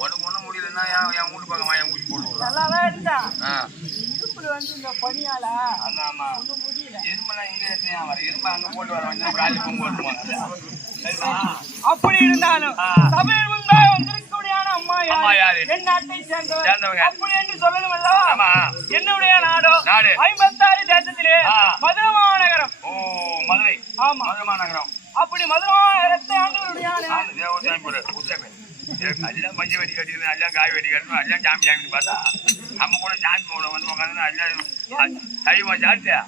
உனக்கு ஒண்ணும் முடியலன்னா என் வீட்டு பக்கம் என் ஊசி போட்டு விடுறேன். நல்லாதான் இருந்தா ஆ. இடுப்புல வந்து இந்த பனியால ஆமா முடியல. எடுத்து ஏன் வர. இரும்பு அங்க போட்டு வர வந்து பிராலி பொங்க அப்படி இருந்தாலும். சபையில் முன்பாக வந்திருக்கக்கூடியான அம்மா யார்? என் நாட்டை சேர்ந்தவர். அப்படி என்று சொல்லணும் அல்லவா ஆமா. என்னுடைய நாடோ நாடு. ஐம்பத்தாறு தேசத்திலே. மதுரை மாநகரம். ஓ மதுரை. ஆமா. மதுரை மாநகரம். அப்படி மதுரை மாநகரத்தை ஆண்டவருடைய நான் தேவசாமி போற புத்தகம் எல்லாம் பஞ்ச வெடி கட்டிக்கணும் எல்லாம் காய் வெடி கட்டணும் எல்லாம் சாமி சாமின்னு பார்த்தா நம்ம கூட சாமி போட வந்து உட்காந்து எல்லாம் தைவா ஜாஸ்தியா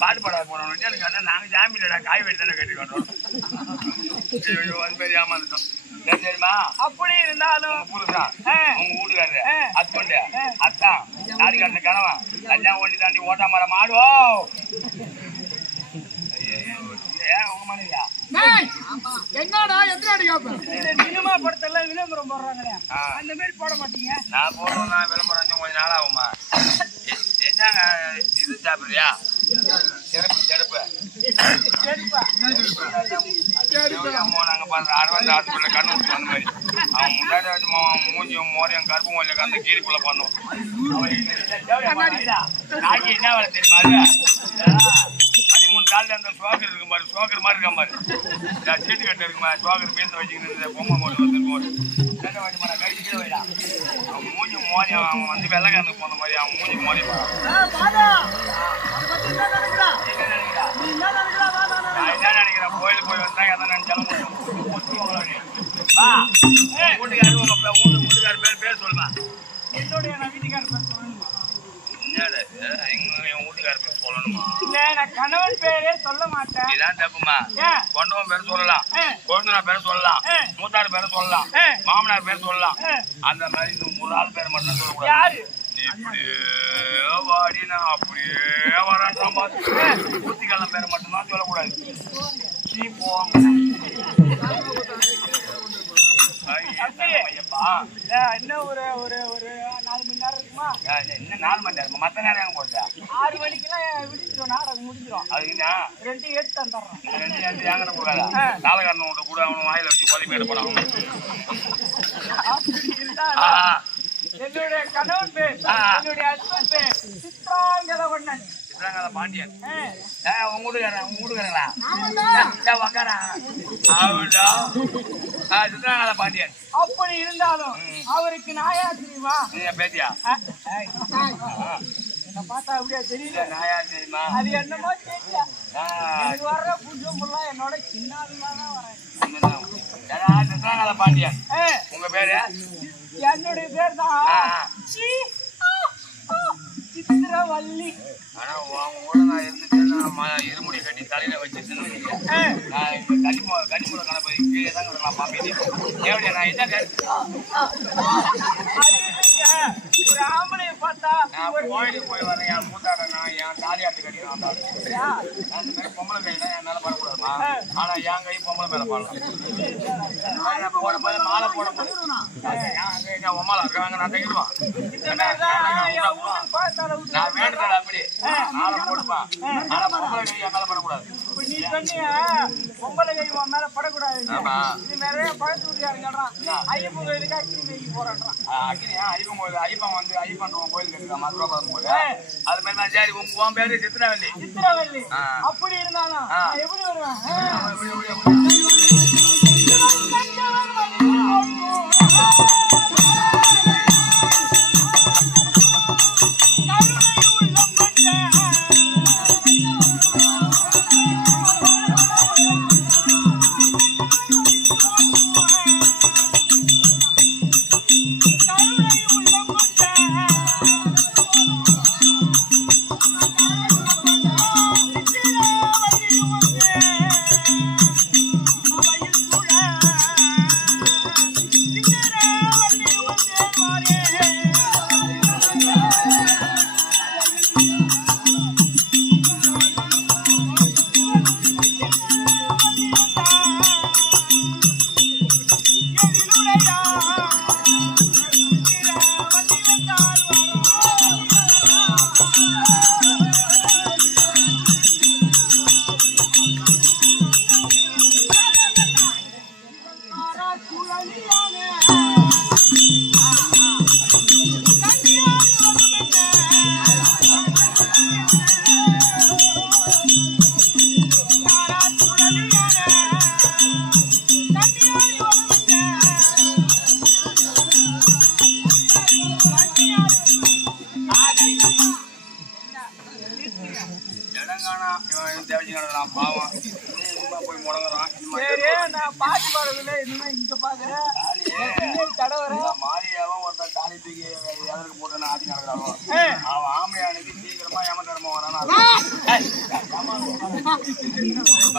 பாட்டு பாட எனக்கு சாமி இல்லடா காய் வெடி தானே கட்டி கட்டுறோம் ஐயோ அந்த மாதிரி ஏமாந்துட்டோம். அப்படி இருந்தாலும் ஆ. உங்க வீட்டுக்காரரு. ஹஸ்பண்ட். அத்தான். தாடி கட்டின கணவன். எல்லாம் ஒண்டி தாண்டி ஓட்டா மரம் ஆடுவோ ஏன் உங்க மனைவியா என்னடா எத்தனை அடி கேப்ப? இந்த சினிமா படத்துல விளம்பரம் போடுறாங்களே. அந்த மாதிரி போட மாட்டீங்க? நான் போடுறேன் நான் விளம்பரம் இன்னும் கொஞ்ச நாள் ஆகுமா என்னங்க இது சாப்பிடுறியா? செருப்பு செருப்பு. நாங்க பாரு அரவிந்த் ஹாஸ்பிட்டல் கண்ணு விட்டு வந்த மாதிரி. அவன் முன்னாடி வச்சு மூஞ்சியும் மோரையும் கருப்பு மொழியில கலந்து கீரிப்புல பண்ணும் அவன் என்ன வேலை தெரியுமா காலில் அந்த சோக்கர் இருக்கும் பாரு சோக்கர் மாதிரி இருக்கான் பாரு. இந்த சீட்டு கட்டு இருக்குமா சோக்கர் பேச வச்சுக்கிட்டு பொம்மை போட்டு வந்து கேட்ட வாடி மாடா கழிச்சு கீழே வைடா அவன் மூஞ்சி மோதி அவன் வந்து வெள்ளைக்காரனுக்கு போன மாதிரி அவன் மூஞ்சி மோதி என்ன நினைக்கிறா? நான் என்ன நினைக்கிறேன் கோயிலுக்கு போய் வந்தா எதை நினைச்சாலும் வீட்டுக்காரர் உங்க வீட்டுக்காரர் பேர் பேர் சொல்லுமா. என்னுடைய நான் வீட்டுக்காரர் பேர் சொல்லணுமா என்னடா இது? எங்க என் வீட்டுக்காரர் பேர் சொல்லணுமா இல்ல நான் கணவன் பேரே சொல்ல மாட்டேன் இதான் தப்புமா? ஏன் கொண்டவன் பேர் சொல்லலாம். ஆ. கொழுந்தனார் பேர் சொல்லலாம். மூத்தார் பேர் சொல்லலாம். மாமனார் பேர் சொல்லலாம். அந்த மாதிரி இந்த ஆள் பேர் மட்டும் தான் சொல்லக்கூடாது இப்படியே வாடி நான் அப்படியே வரான் பார்த்து ஊத்திக்காலம் பேரை மட்டும்தான் சொல்லக்கூடாது. நீ இன்னும் ஒரு ஒரு ஒரு நாலு மணி நேரம் இருக்குமா? இன்னும் நாலு மணி நேரம்? மற்ற நேரம் போச்சா ஆறு மணிக்கெல்லாம் விடிச்சிடும் நாடகம் முடிஞ்சிடும் அது என்ன ரெண்டு எடுத்து தந்துடுறோம் ரெண்டு நேரத்து ஏங்கட கூடாதா காலகாரன் விட்டு கூட அவன் வாயில வச்சு அப்படி இருந்தாலும் என்னுடைய கணவன் பேர். என்னுடைய ஹஸ்பண்ட் பேர் சித்ராங்கதவண்ணன். சித்ராங்கத பாண்டியன். உங்க வீட்டுக்காரன் உங்க வீட்டுக்காரங்களா உக்காரா. அவடா ஆ சித்ராங்கத பாண்டியன். அப்படி இருந்தாலும் அவருக்கு நாயா தெரியுமா? பேத்தியா. என்ன பார்த்தா அப்படியா தெரியல நாயா தெரியுமா? அது என்னமோ தெரியல. வர்ற புஜமெல்லாம் என்னோட சின்ன தான் வரேன் சித்ராங்கத பாண்டியன். உங்க பேரு? என்னுடைய பேர் தான் சித்திரவல்லி ஆனா உன் கூட நான் இருந்துட்டேன்னா ம- இருமுடி கட்டி தலையில வச்சு தின்னு ஏ, நான் இந்த கனிமு கனிமுறை கணப்பை கீழே தான் கிடக்கலாம் நான் என்ன ஒரு பார்த்தா நான் ஒரு கோயிலுக்கு போய் வரேன் என் மூத்தாட என் தாலியாட்டு கட்டி அந்த மாதிரி பொம்பளை கையில என் மேல படக்கூடாதுமா என் கை பொம்பளை மேலே பாடலாம் நான் போது மாலை போடும் என் அங்க உமாலா இருக்காங்க நான் தைக்கிடுவான் நான் வேண்டுதல் அப்படி. மாலை போடுப்பா ஆனா பொம்பளை கை என் மேல பண்ணக்கூடாது பொம்பளை கை உன் மேல படக்கூடாதுன்னு. ஆமா. இது நிறைய பக்கத்து வீட்டுக்காரங்க சொல்றான். ஐயப்பன் கோயிலுக்கு அக்கினி கை போறான்றான். ஐயப்பன் கோயில் ஐயப்பன் வந்து ஐயப்பன் கோயில் கட்டுறான் மதுராபாதம் கோயில் அது மாதிரி நான் சரி உங்க உன் பேரு சித்திரவல்லி. ஆ. அப்படி இருந்தாலும் எப்படி வருவேன்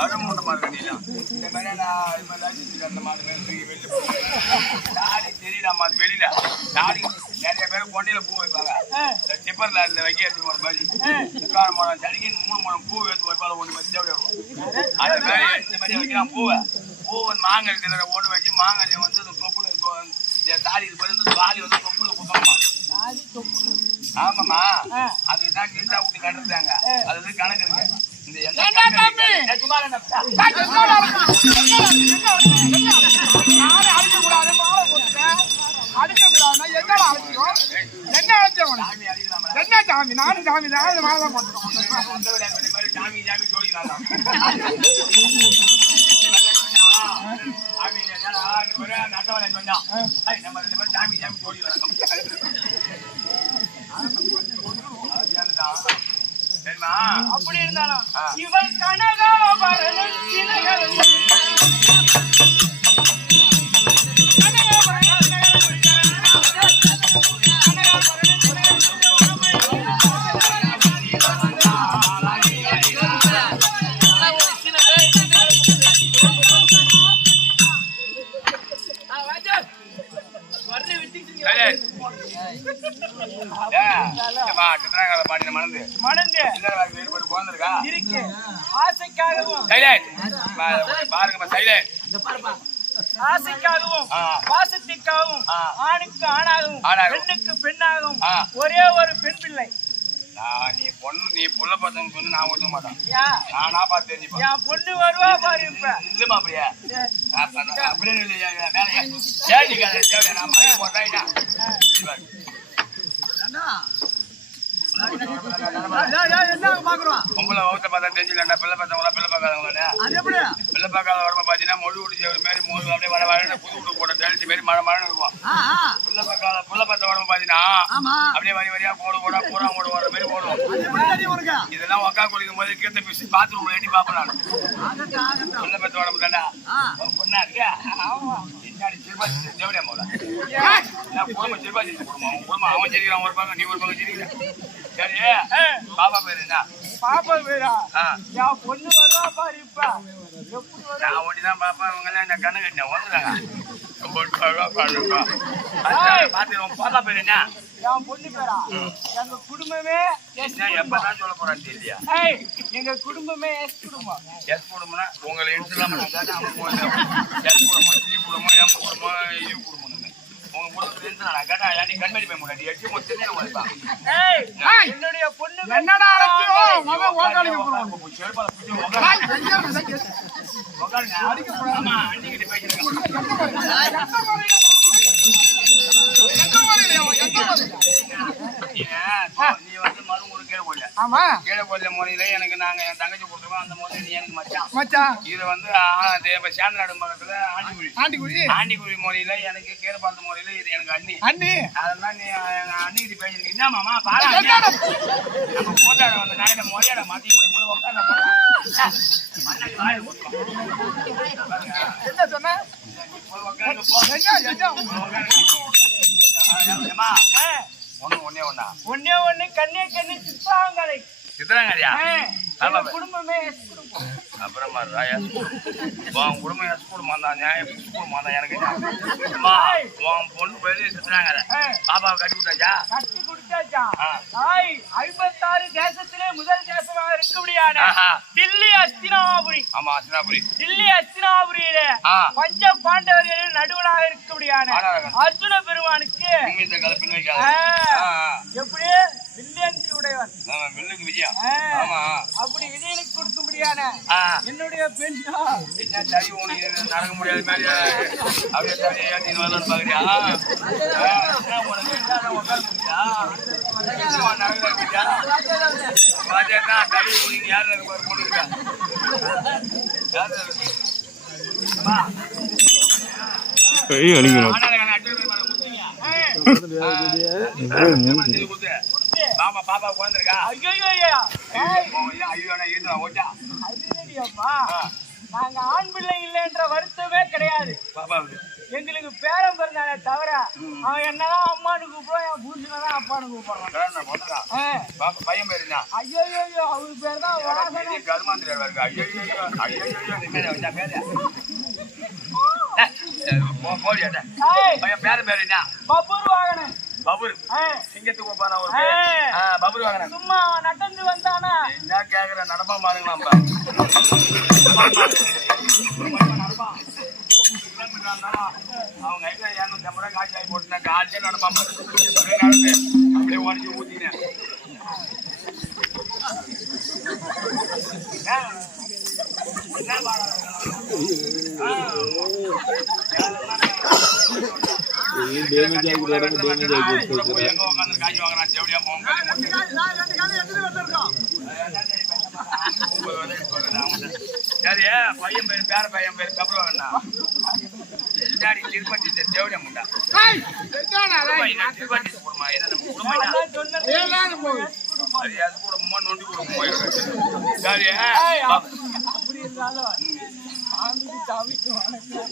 வருமுண்டமா இருக்க நீலாம் இந்த மாதிரி நான் இது மாதிரி அடிச்சுட்டு அந்த மாதிரி போடுவேன். தாலி தெரியலாமா அது வெளியில? தாலி நிறைய பேர் கொண்டையில பூ வைப்பாங்க. இந்த டிப்பர்ல வைக்க எடுத்து போற மாதிரி. உட்கார மரம் சரிக்கு மூணு மரம் பூ எடுத்து ஒண்ணு மாதிரி தேவை வரும் அந்த மாதிரி இந்த மாதிரி வைக்கிறான் பூவை. பூ வந்து மாங்கல் கிணறு ஒன்று வச்சு மாங்கல்ய வந்து இந்த தொப்புல தொ- இந்த தாலி இது இந்த தாலி வந்து தொப்புல குத்தணுமா? அதுக்கு தான் கிண்டா ஊட்டி கட்டுறாங்க அது கணக்கு இருக்கு. என்ன தம்பி? ஏய், சும்மா சாமி நானும் சாமி தான் இந்த மாலை போட்டுருக்கோம் சொந்த விளையாட்டு இந்த மாதிரி சாமி சாமி சொல்லிக்கலாம் மாதிரி நட்ட நம்ம ரெண்டு பேரும் சாமி சாமி சொல்லிக்கலாம் சரிம்மா அப்படி இருந்தாலும் இவன் இவள் கனகாபரணன் சிலைகள் ஆசைக்காகவும். பாசத்திற்காகவும். ஆணுக்கு ஆணாகவும். பெண்ணுக்கு பெண்ணாகவும். ஒரே ஒரு பெண் பிள்ளை. நான் நீ பொண்ணு நீ புள்ள பார்த்தேன்னு சொன்னு நான் ஒத்துக்க மாட்டேன். நானா பார்த்து தெரிஞ்சுப்பேன். என் பொண்ணு வருவா பாரு இப்ப. இல்லம்மா அப்படியே. அப்படியே மேல சேடி கதை தேவை நான் மழை போட்டாயிட்டா பொம்பளை வகுத்த பார்த்தா தெரிஞ்சுக்கல பிள்ளை பார்த்தவங்களா பிள்ளை பார்க்காதவங்களா பிள்ளை பார்க்காத உடம்பு பார்த்தீங்கன்னா மொழி குடிச்ச ஒரு மாதிரி மொழி அப்படியே வர வர புது விட்டு போட்ட தெளிச்சு மாரி மழை மழை இருக்கும் பிள்ளை பார்க்காத பிள்ளை அப்படியே வரி வரியா கோடா பூரா கோடு வர மாதிரி போடுவோம். இதெல்லாம் ஒக்கா குளிக்கும் போது கீர்த்த பிசி பாத்ரூம்ல எட்டி பார்ப்பேன் நான். பிள்ளை பார்த்த உடம்பு தானே பொண்ணா இருக்கா. என்னாடி சிறுபாச்சி தேவடியா போல நான் குடும்பம் சிறுபாச்சி குடும்பம் உன் குடும்பம் அவன் சிரிக்கிறான் ஒரு பக்கம் நீ ஒரு பக்கம் சரி பாப்பா பேரு என்ன? பாப்பா பேரா? என் பொண்ணு வருவா பாரு இப்ப. நான் ஒட்டிதான் பாப்பா இவங்க எல்லாம் இந்த கண்ணு கட்டினேன் வந்துட்டாங்க என் பொண்ணு பேரா எங்க குடும்பமே எப்பதான் சொல்ல போறான்னு தெரியலையா எங்க குடும்பமே எஸ் குடும்பம் எஸ் குடும்பம்னா உங்களை குடும்பம் எஸ் குடும்பம் சி குடும்பம் எம் குடும்பம் யூ குடும்பம் உங்க குடும்பத்துல இருந்து நான் கேட்டா யாண்டி கண்மணி போய் முன்னாடி எட்டு மொத்தம் என்னுடைய பொண்ணு என்னடா நீ வந்து மருமகனுக்கு கீழே போடல. ஆமா. கீழே போடல முறையில எனக்கு நாங்க என் தங்கச்சி கொடுத்துருக்கோம். அந்த நீ எனக்கு மச்சான். மச்சான். இது வந்து இது சேந்தநாடு பக்கத்துல ஆண்டிக்குழி ஆண்டிக்குடி. ஆண்டிக்குழி முறையில எனக்கு கீழப்பாத்து முறையில இது எனக்கு அண்ணி. அண்ணி. அதெல்லாம் நீ எங்க அண்ணிக்கிட்ட பேசிருக்க. என்ன மாமா பாரா அண்ணி. நம்ம போட்டாட வந்து நாயிட முறையாட மாத்தி போய் போய் உட்காந்து போட்டா. மண்ணாடி வாயில போட்டுருவான். பாருங்க. என்ன சொன்ன? போ. ஒண்ணு ஒண்ணே ஒண்ணா. ஒண்ணே ஒண்ணு கண்ணே கண்ணு சித்தாங்கலை. எங்க குடும்பமே குடும்பம். அப்புறமா உன் குடும்பம் எஸ் குடும்பம் தான் நியாயம் குடும்பம் தான் எனக்கு? உன் பொண்ணு சித்தராங்கர ஆ, பாப்பாவை கட்டி விட்டாச்சா கட்டி கொடுத்தாச்சா? ஆ. தாய் ஐம்பத்தாறு தேசத்திலே முதல் தேசமாக இருக்கக்கூடியான. தில்லி அஸ்தினாபுரி. ஆமா அசினாபுரி தில்லி அஸ்தினாபுரியிலே. பஞ்ச பாண்டவர்களின் நடுவனாக இருக்கக்கூடியான ஆனாரகன். அர்ஜுன பெருமானுக்கு. எப்படி? வில்லியந்தி ஆமா அப்படி விஜயனுக்கு கொடுக்கும்படியான ஆ, என்னுடைய பெண்ணா நடக்க முடியாத யாரு? யாரு கை அம்மா நாங்க ஆண் பிள்ளை இல்லைன்ற வருத்தமே கிடையாது. எங்களுக்கு பேரம் பிறந்தாலே தவிர அவன் என்னதான் அம்மானு கூப்பிடுவான் என் புருஷனை தான் அப்பான்னு கூப்பிடுறான் பையன் பேரு என்ன ஐயோ ஐயோ அவரு பேர் தான் வருது. ஐயோ, ஐயோ, ஐயோ, பேரு. ஏய், சரி, போ- போடியா, டே. ஏய், பையன் பேரு பேரு என்ன? பப்பூர் வாகனம் பபுர். சிங்கத்துக்கு ஒப்பான ஒரு பபுர் வாங்கினேன். சும்மா நடந்து வந்தானா என்ன கேக்குற, நடப்பா பாருங்களாம்பா. அவங்க கையில இருநூத்தி ஐம்பது ரூபாய் காசு வாங்கி போட்டுனா காசே நடப்பான் பாரு. நடந்து, அப்படியே உடச்சு ஊத்தினேன். என்ன பாடம்? டேமேஜ் கூட எங்க உட்கார்ந்து காய்ச்சி வாங்குறான். சரி, பையன் பேரு, பேர பையன் பேரு. பின்னாடி திருப்பதி இந்த தேவடியா முண்டா. திருப்பதி என்ன நம்ம குடும்பம் அது குடும்பமா, நொண்டி குடும்பமா இருக்கு. சரி, அப்படி இருந்தாலும் சாமிக்கு வணக்கம்.